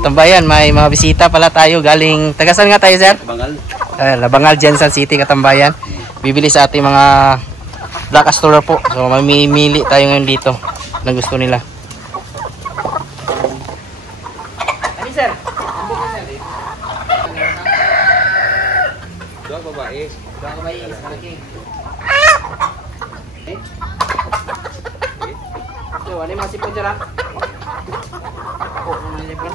Katambayan, may mga bisita pala tayo galing, tagasan nga tayo sir? Labangal. Labangal, Jensen City, Katambayan. Bibili sa ating mga Black Astoller po. So mamimili tayo ngayon dito na gusto nila. Ano sir? Dua babae. Dua babae, isa malaki. So, ano yung mga sipon dyan ha? Ano yung sipon?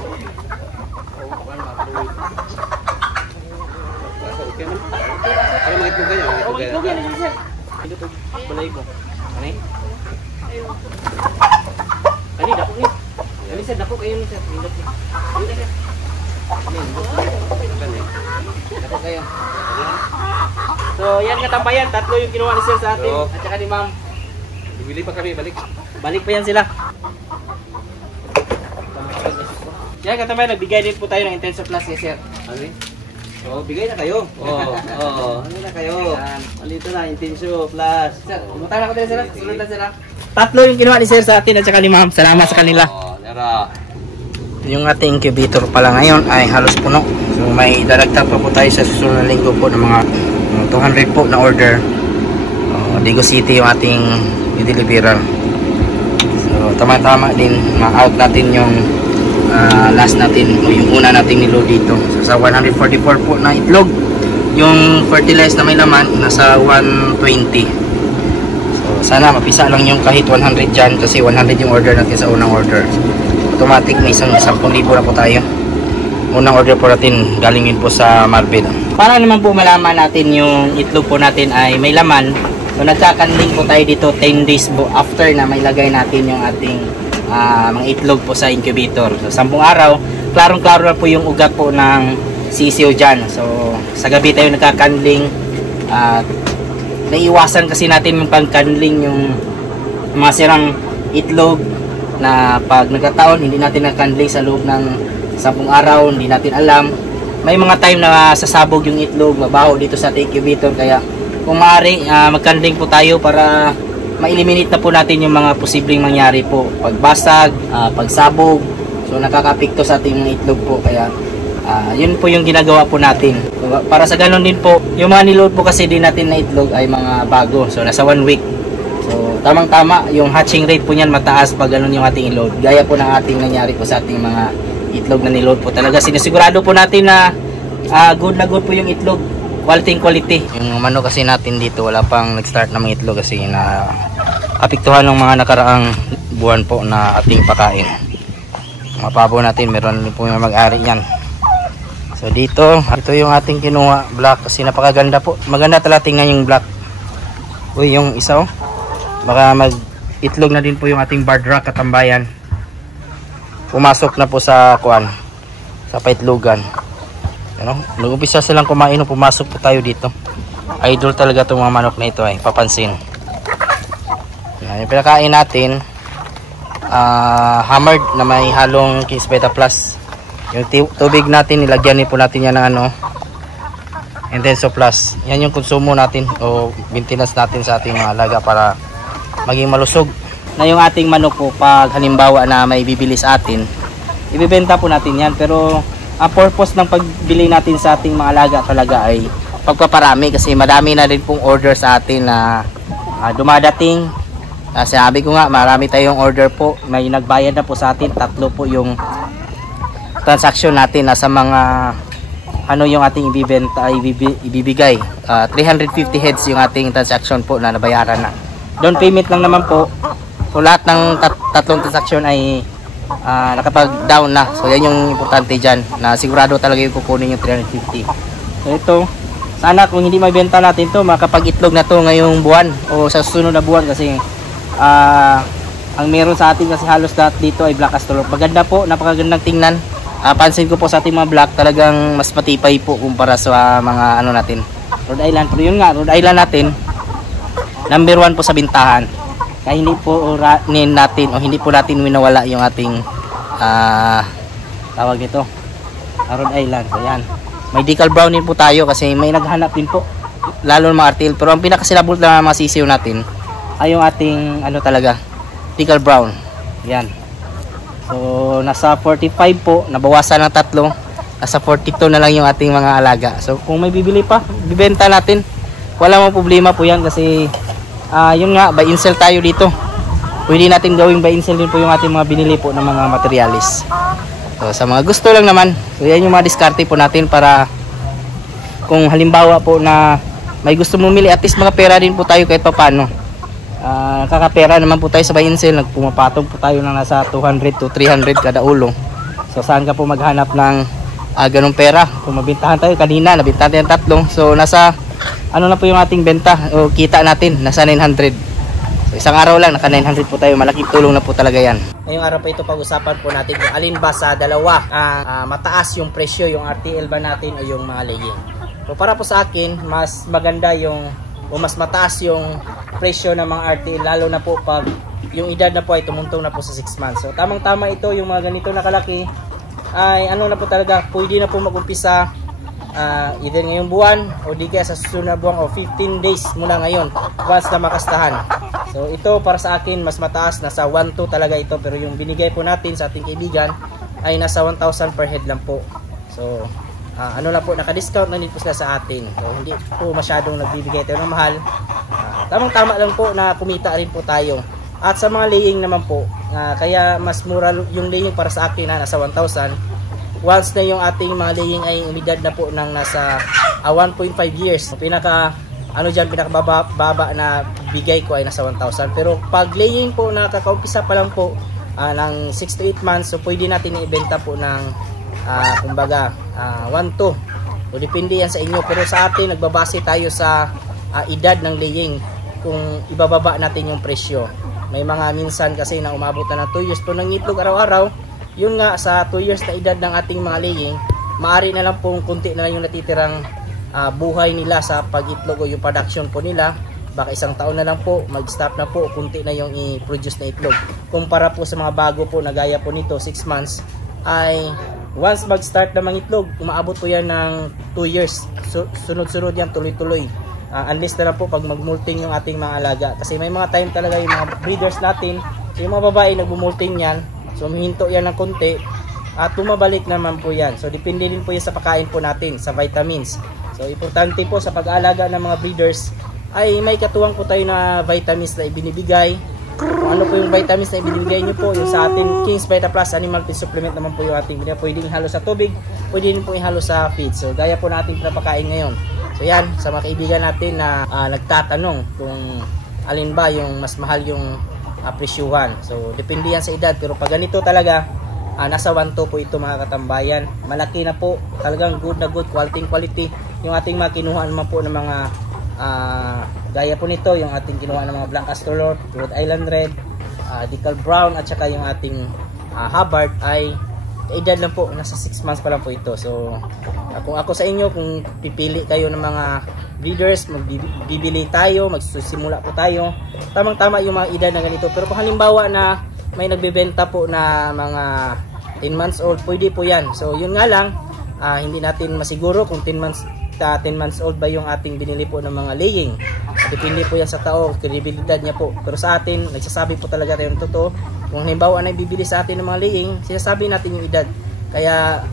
Ano mga itlog ganyan? Oh, itlog yan, sir. Ito to, balay ko. Ano yun? Ano yun, dako niyo. Ano sir, dako kayo ni sir. Dako kayo. So, yan Katambayan. Tatlo yung kinuha ni sir sa atin. At saka ni ma'am. Bibili pa kami, balik. Balik pa yan sila. Yan Katambayan, nagbigay din po tayo ng Intenso Plus ni sir. Ano yun? Oh, bigay na kayo. Ano na kayo? Alito na, Intenso Plus. Sir, umutang na ko din sila. Susunod na sila. Tatlo yung kinuha ni sir sa atin at saka ni ma'am. Salamat sa kanila. Nara. Yung ating incubator pala ngayon ay halos puno. So may daragdag pa po tayo sa susunod na linggo po ng mga 200 po na order. Digo City yung ating i-deliveran. So tama-tama din ma-out natin yung last natin o yung una nating niload dito. So sa 144 po na itlog, yung fertilized na may laman nasa 120. So sana mapisa lang yung kahit 100 dyan kasi 100 yung order natin sa unang order. Automatic may isang 10,000 na po tayo. Unang order po natin galing yun po sa Marvel. Para naman po malaman natin yung itlog po natin ay may laman, so nagkakanling po tayo dito 10 days po after na may lagay natin yung ating mga itlog po sa incubator. So 10 araw, klarong-klaro na po yung ugat po ng sisiyo dyan. So sa gabi tayo nagkakanling at naiiwasan kasi natin yung pagkanling yung mga sirang itlog na pag nagkataon hindi natin nakanling sa loob ng 10 araw, hindi natin alam. May mga time na sasabog yung itlog, mabaho dito sa incubator, kaya kung maaari magkanling po tayo para ma-eliminate na po natin yung mga posibleng mangyari po, pagbasag, pagsabog. So nakakapikto sa ating mga itlog po, kaya yun po yung ginagawa po natin. So, para sa ganun din po, yung mga niload po kasi din natin na itlog ay mga bago, so nasa 1 week. So tamang-tama, yung hatching rate po niyan mataas pag ganun yung ating i-load. Gaya po ng ating nangyari po sa ating mga itlog na niload po. Talaga sinisigurado po natin na good na good po yung itlog. Quality. Yung manok kasi natin dito wala pang nag-start na mga itlog kasi na apektuhan ng mga nakaraang buwan po na ating pakain. Mga pabo natin meron po yung mag-ari yan. So dito, ito yung ating kinuha black kasi napakaganda po. Maganda talaga tingnan yung black. Uy, yung isa oh. Baka mag-itlog na din po yung ating barred rock Katambayan. Pumasok na po sa kuan, sa paitlogan. Ano? Nag-umpisa silang kumain, pumasok po tayo dito. Idol talaga itong mga manok na ito ay papansin. Yung pinakain natin, hammered na may halong King's Beta Plus. Yung tubig natin, nilagyan din po natin yan ng ano, Intenso Plus. Yan yung konsumo natin o maintenance natin sa ating mga alaga para maging malusog. Na yung ating manok po, pag halimbawa na may bibili sa atin, ibibenta po natin yan. Pero ang purpose ng pagbili natin sa ating mga alaga talaga ay pagpaparami, kasi madami na rin pong order sa atin na dumadating. Sabi ko nga, marami tayong order po. May nagbayad na po sa atin, 3 po yung transaction natin. Nasa mga ano yung ating ibibenta ay ibibigay. 350 heads yung ating transaction po na nabayaran na. Down payment lang naman po. So lahat ng tatlong transaction ay nakapag-down na. So yan yung importante dyan, na sigurado talaga yung kukunin yung 350. So ito, sana kung hindi mabenta natin to, makapag-itlog na to ngayong buwan o sa susunod na buwan, kasi ang meron sa atin kasi halos lahat dito ay Black Astoller. Maganda po, napakagandang tingnan. Pansin ko po sa ating mga black, talagang mas matipay po kumpara sa mga ano natin, Rhode Island. Pero yun nga, Rhode Island natin number 1 po sa bintahan. Kaya hindi po natin o hindi po natin winawala yung ating tawag nito, Rhode Island. So yan, may decal brown din po tayo kasi may naghanap din po, lalo ng mga artil. Pero ang pinakasilabot na mga sisiyo natin ay yung ating ano talaga, decal brown. Yan, So nasa 45 po, nabawasan ng 3, nasa 42 na lang yung ating mga alaga. So kung may bibili pa, bibenta natin, wala mong problema po yan kasi yun nga, buy and sell tayo dito. Pwede natin gawing buy and sell din po yung ating mga binili po ng mga materialis. So sa mga gusto lang naman, so yan yung mga diskarte po natin para kung halimbawa po na may gusto bumili, at least mga pera din po tayo kahit papano. Kakapera naman po tayo sa buy and sell, nagpumapatong po tayo ng nasa 200 to 300 kada ulo. So saan ka po maghanap ng ganong pera? Kung mabintahan tayo kanina, nabintahan tayo ng 3. So nasa ano na po yung ating benta o kita natin, nasa 900. So isang araw lang naka 900 po tayo, malaking tulong na po talaga yan. Ngayong araw pa ito pag-usapan po natin kung alin ba sa dalawa mataas yung presyo, yung RTL ba natin o yung mga laying. So para po sa akin, mas maganda yung o mas mataas yung presyo ng mga RTL, lalo na po pag yung edad na po ay tumuntong na po sa 6 months. So tamang tama ito, yung mga ganito na kalaki ay ano na po talaga, pwede na po mag-umpisa either ngayong buwan o di kaya sa susunod na buwan o 15 days mula ngayon once na makastahan. So ito para sa akin mas mataas, nasa 1.2 talaga ito, pero yung binigay po natin sa ating kaibigan ay nasa 1,000 per head lang po. So ano lang po, naka-discount na din po sila sa atin. So hindi po masyadong nagbibigay tayo ng mahal. Tamang-tama lang po na kumita rin po tayo. At sa mga laying naman po, kaya mas mura yung laying para sa akin na nasa 1,000. Once na yung ating mga laying ay umidad na po ng nasa 1.5 years. Pinaka pinakababa na bigay ko ay nasa 1,000. Pero pag laying po nakakaumpisa pa lang po ng 6 to 8 months, so pwede natin ibenta po ng kumbaga 1.2 o depende yan sa inyo, pero sa atin nagbabase tayo sa edad ng laying kung ibababa natin yung presyo. May mga minsan kasi na umabot na ng 2 years po ng itlog araw-araw, yun nga sa 2 years na edad ng ating mga laying, maaari na lang pong kunti na lang yung natitirang buhay nila sa pag-itlog o yung production po nila. Baka isang taon na lang po, mag-stop na po, kunti na yung i-produce na itlog. Kumpara po sa mga bago po na gaya po nito, 6 months, ay once mag-start na mangitlog, umaabot po yan ng 2 years. Sunod-sunod yan, tuloy-tuloy. Unless na lang po pag mag-molting yung ating mga alaga. Kasi may mga time talaga yung mga breeders natin, yung mga babae nagbo-molting yan, so humihinto yan ng konti, at tumabalik naman po yan. So depende din po yan sa pagkain po natin, sa vitamins. So importante po sa pag-aalaga ng mga breeders, ay may katuwang po tayo na vitamins na ibinibigay. Kung ano po yung vitamins na ibinibigay nyo po, yung sa atin King's Vita Plus Animal Feed Supplement naman po yung ating binigay. Pwede ihalo sa tubig, pwede din po ihalo sa feed. So gaya po natin pinapakain ngayon. So yan, sa mga kaibigan natin na nagtatanong kung alin ba yung mas mahal yung presyuhan. So depende yan sa edad, pero pag ganito talaga, nasa 1.2 po ito mga katambayan. Malaki na po, talagang good na good, quality yung ating mga kinuha naman po ng mga gaya po nito, yung ating kinuha ng mga Black Astrolot, Rhode Island Red, Decal Brown, at saka yung ating Hubbard ay edad lang po, nasa 6 months pa lang po ito. So kung ako sa inyo, kung pipili kayo ng mga breeders, magbibili tayo, magsusimula po tayo, tamang-tama yung mga edad na ganito. Pero kung halimbawa na may nagbebenta po na mga 10 months old, pwede po yan. So yun nga lang, hindi natin masiguro kung 10 months old ba yung ating binili po ng mga laying. Depende po yan sa tao, kredibilidad niya po. Pero sa atin, nagsasabi po talaga tayo ng totoo. Kung halimbawa na bibili sa atin ng mga laying, sinasabi natin yung edad. Kaya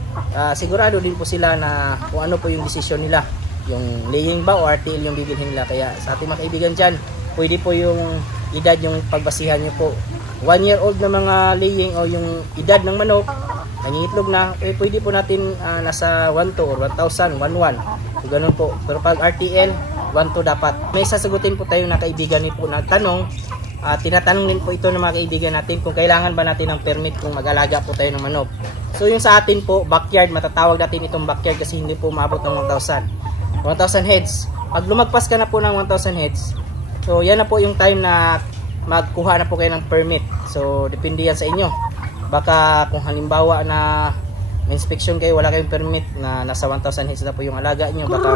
sigurado din po sila na kung ano po yung desisyon nila, yung laying ba o RTL yung bibilhin nila. Kaya sa ating mga kaibigan dyan, pwede po yung edad yung pagbasihan nyo po. 1 year old na mga laying o yung edad ng manok, nangingitlog na, pwede po natin nasa 1.2 or 1,000, 1.1. So ganun po. Pero pag RTL, 1.2 dapat. May sasagutin po tayo na kaibigan nito na tanong. Tinatanong din po ito ng mga kaibigan natin kung kailangan ba natin ng permit kung mag-alaga po tayo ng manok. So yung sa atin po, backyard, matatawag natin itong backyard kasi hindi po umabot ng 1,000 heads. Pag lumagpas ka na po ng 1,000 heads, so yan na po yung time na magkuha na po kayo ng permit. So depende yan sa inyo. Baka kung halimbawa na inspection kayo, wala kayong permit na nasa 1,000 heads na po yung alaga nyo, baka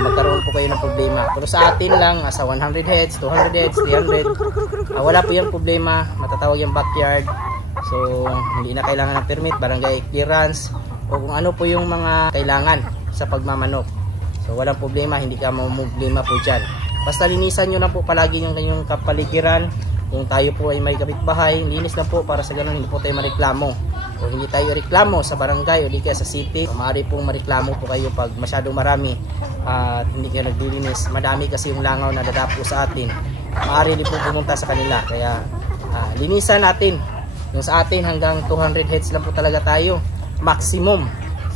magkaroon po kayo ng problema. Pero sa atin lang, nasa 100 heads, 200 heads, 300, wala po yung problema, matatawag yung backyard. So hindi na kailangan ng permit, barangay clearance, o kung ano po yung mga kailangan sa pagmamanok. So walang problema, hindi ka mamumblema po dyan. Basta linisan nyo na po palagi yung kanyang kapaligiran, Kung tayo po ay may kapitbahay, linis lang po para sa ganun hindi po tayo mareklamo. O hindi tayo reklamo sa barangay o di kaya sa city. Maaari pong mareklamo po kayo pag masyadong marami at hindi kayo naglilinis. Madami kasi yung langaw na dadapo sa atin. Maaari din po pumunta sa kanila. Kaya linisan natin. Yung sa atin hanggang 200 heads lang po talaga tayo. Maximum.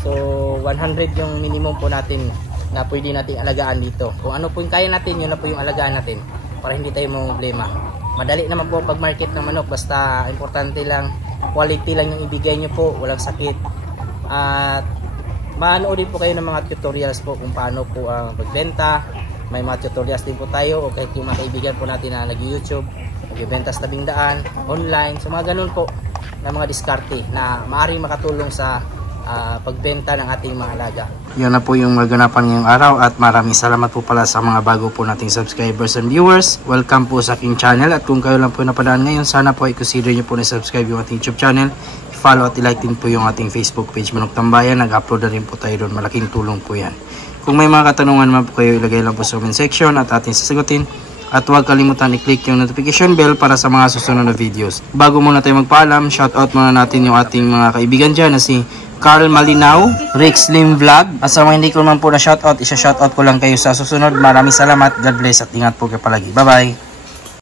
So 100 yung minimum po natin na pwede natin alagaan dito. Kung ano po yung kaya natin, yun na po yung alagaan natin para hindi tayo problema. Madali naman po pag-market ng manok, basta importante lang, quality lang yung ibigay nyo po, walang sakit. At manood din po kayo ng mga tutorials po kung paano po ang pagbenta. May mga tutorials din po tayo, o kahit yung mga kaibigan po natin na nag-YouTube, nagbibenta sa tabing daan, online, so mga ganun po na mga diskarte na maaaring makatulong sa pagbenta ng ating mga alaga. Yan na po yung maganapan ngayong araw at maraming salamat po pala sa mga bago po nating subscribers and viewers. Welcome po sa aking channel at kung kayo lang po napadaan ngayon, sana po i-consider nyo po na subscribe yung ating YouTube channel. I-follow at i-like din po yung ating Facebook page Manok Tambayan. Nag-upload na rin po tayo doon. Malaking tulong po yan. Kung may mga katanungan naman po kayo, ilagay lang po sa comment section at ating sasagutin. At huwag kalimutan i-click yung notification bell para sa mga susunod na videos. Bago muna tayo magpaalam, shoutout muna natin yung ating mga kaibigan dyan na si Carl Malinaw, Rick Slim Vlog. At sa mga hindi ko naman po na shoutout, isa-shoutout ko lang kayo sa susunod. Maraming salamat, God bless at ingat po kayo palagi. Bye-bye!